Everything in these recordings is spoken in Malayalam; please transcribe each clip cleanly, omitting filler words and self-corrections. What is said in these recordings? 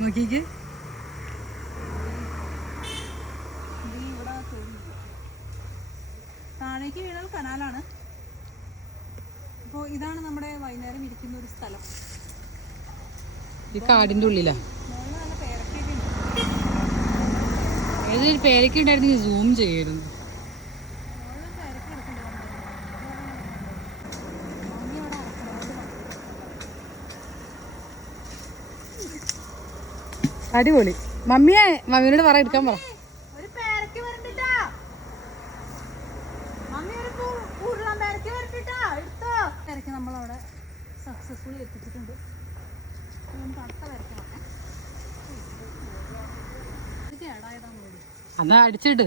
നോക്കിക്ക്. താഴേക്ക് വീണാൽ കനാലാണ്. അപ്പോൾ ഇതാണ് നമ്മുടെ വൈകുന്നേരം ഇരിക്കുന്ന ഒരു സ്ഥലം. ഈ കാടിന്റെ ഉള്ളിലാ. നല്ല പേരക്കൊക്കെ ഉണ്ട്. ഏതൊരു പേരൊക്കെ ഉണ്ടായിരുന്നു, സൂം ചെയ്യായിരുന്നു. അടിപൊളി. മമ്മിയെ മമ്മിയോട് പറ, എടുക്കാൻ പറ. നമ്മളവിടെ സക്സസ്ഫുള്ളി എത്തിച്ചിട്ടുണ്ട്. എന്നാ അടിച്ചിട്ട്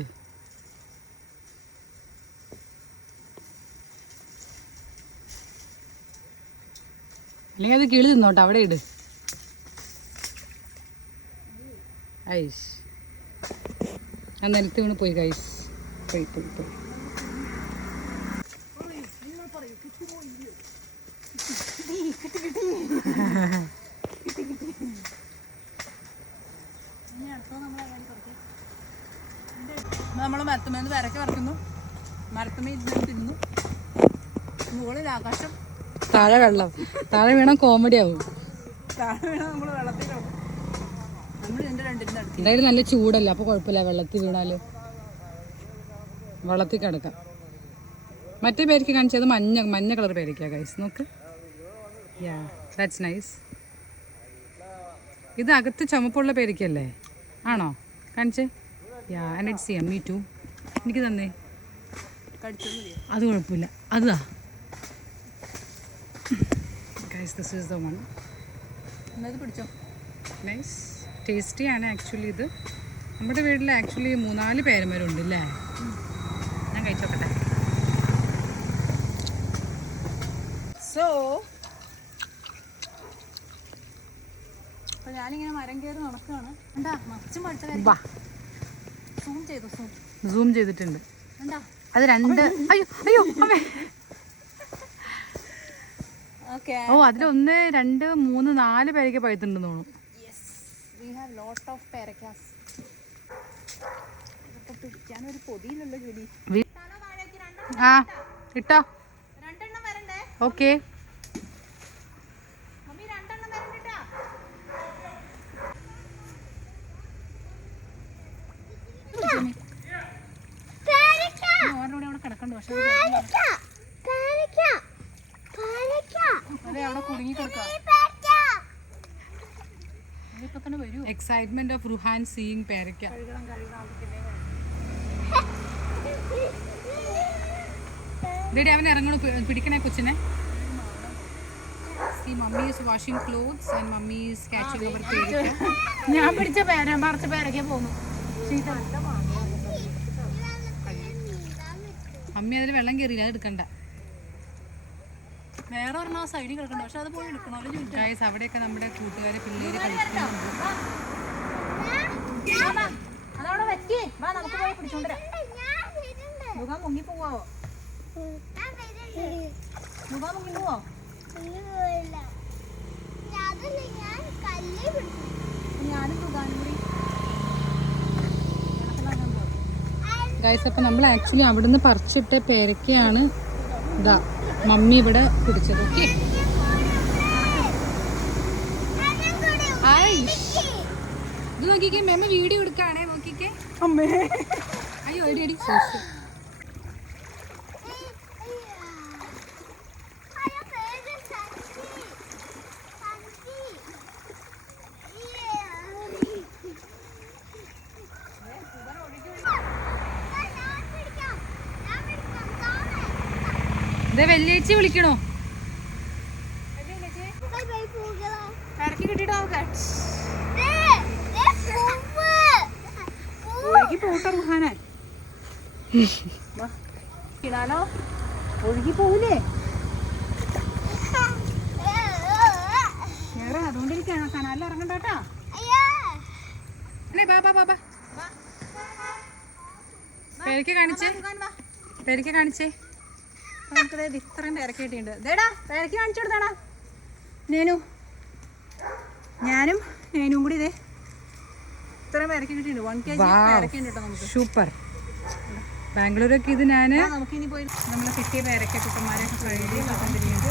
അല്ലെങ്കിൽ അത് കിളി തിന്നോട്ടെ, അവിടെ ഇട്. ഐസ് ആ നിലത്ത് വീണ് പോയി ഗൈസ്, പോയി പോയി പോയി. നമ്മൾ മരത്തുമേന്ന് പേരൊക്കെ വറക്കുന്നു. മരത്തുമേ ഇരുന്ന് തിന്നു. മുകളിൽ ആകാശം, താഴെ വെള്ളം. താഴെ വീണാൽ കോമഡി ആവും. താഴെ വീണാൽ നമ്മൾ വെള്ളത്തിൽ കിടക്കും. നമ്മൾ ഇതിൻ്റെ രണ്ടിൻ്റെ അടുത്ത് എന്തായാലും നല്ല ചൂടല്ല, അപ്പോൾ കുഴപ്പമില്ല. വെള്ളത്തിൽ വീണാൽ വെള്ളത്തിൽ കിടക്കാം. മറ്റേ പേരയ്ക്ക് കാണിച്ചത് മഞ്ഞ കളർ പേരയ്ക്കാ ഗൈസ്, നോക്ക്. Yeah that's nice. ഇത് അകത്ത് ചുമപ്പുള്ള പേരയ്ക്കല്ലേ, ആണോ? കാണിച്ചേ. Yeah and it's yummy too. എനിക്ക് തന്നേ. അത് കുഴപ്പമില്ല, അതാ guys. This is the one. പിടിച്ചോ. നൈസ് ടേസ്റ്റിയാണ് ആക്ച്വലി. ഇത് നമ്മുടെ വീട്ടിൽ ആക്ച്വലി 3-4 പേരമരമുണ്ട് അല്ലേ? ഞാൻ കഴിച്ചോക്കട്ടെ. സോ അപ്പോൾ ഞാനിങ്ങനെ മരം കയറി നടക്കുകയാണ്. എന്താ മറിച്ചും പഴുത്ത കാര്യം സൂം ചെയ്തിട്ടുണ്ട്. എന്താ അത് 2. അയ്യോ അയ്യോ അമ്മേ. ഓ അതിൽ 1, 2, 3, 4 പേരയ്ക്ക് പഴുത്തുണ്ടെന്ന് തോന്നുന്നു. പിടിക്കാനൊരു പൊതിയിലുള്ള ജോലി. ആ ഇട്ടോ. ഓക്കെ. കിടക്കണ്ട, പക്ഷെ അതെ അവിടെ കുടുങ്ങി കിടക്കാം. ഇപ്പൊ തന്നെ വരൂ. എക്സൈറ്റ്മെന്റ് ഓഫ് റുഹാൻ സീയിങ് പേരയ്ക്ക. ഇതേടി അവൻ ഇറങ്ങണു, പിടിക്കണേ കൊച്ചിനെ. See, mummy is washing clothes and mummy is catching our പേരയ്ക്ക. ഞാൻ പിടിച്ച പേര മറച്ച പേരയ്ക്ക പോന്നു. അമ്മി അതിൽ വെള്ളം കയറിയില്ല, അത് എടുക്കണ്ട. വേറെ ഒരെണ്ണം സൈഡിൽ കിടക്കണ്ട, പക്ഷെ അത് പോയി എടുക്കണമല്ലോ. ഗൈസ് അവിടെയൊക്കെ നമ്മുടെ കൂട്ടുകാരെ പിള്ളേര് കളിക്കുന്നുണ്ട്. അതവിടെ വെക്കേ, വാ നമുക്ക് പോയി പിടിച്ചോണ്ടരാ. മുഖം മുങ്ങി പോവോ? മുഖം മുങ്ങി പോവോ? ഞാനും മുഖാനും കൂടി. ഗൈസ് അപ്പം നമ്മൾ ആക്ച്വലി അവിടുന്ന് പറിച്ചിട്ട പേരയ്ക്കയാണ് ഇതാ മമ്മി ഇവിടെ പിടിച്ചത്. ഓക്കെ ഇത് നോക്കിക്കേ, മേമ വീഡിയോ എടുക്കാണേ, നോക്കിക്കേ. അമ്മേ അയ്യോ എടി എടി. ഇതേ വെള്ളിയാഴ്ച വിളിക്കണോ? ഇറക്കി കിട്ടിട്ടോ പോട്ടെ റുഹാനെ. ഇടാലോ, ഒഴുകി പോവില്ലേ? വേറെ അതുകൊണ്ടിരിക്കാണോ കനാലിൽ ഇറങ്ങണ്ടാട്ടാ. പേരയ്ക്ക കാണിച്ചേ, പേരയ്ക്ക കാണിച്ചേ. നമുക്കത് ഇത്രയും പേരയ്ക്ക കിട്ടിയിട്ടുണ്ട്. ഇതേടാ പേരയ്ക്ക കാണിച്ചു കൊടുത്താടാ. ഞാനും തേനും കൂടി ഇതേ ഇത്രയും പേരക്ക കിട്ടിയിട്ടുണ്ട് 1 kg പേരക്ക ഉണ്ട് കേട്ടോ നമുക്ക്. സൂപ്പർ. ബാംഗ്ലൂരൊക്കെ ഇത് ഞാൻ നമുക്കിനി പോയി നമ്മൾ കിട്ടിയ പേരക്ക കുട്ടന്മാരെയൊക്കെ കഴുകി കൊണ്ടിരിക്കുന്നത്.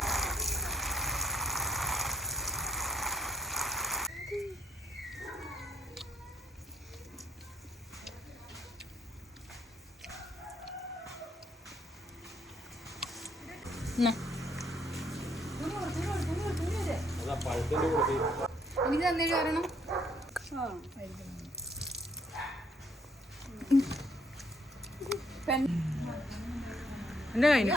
എനിക്ക് തന്നേ കാരണം എൻ്റെ കഴിഞ്ഞു.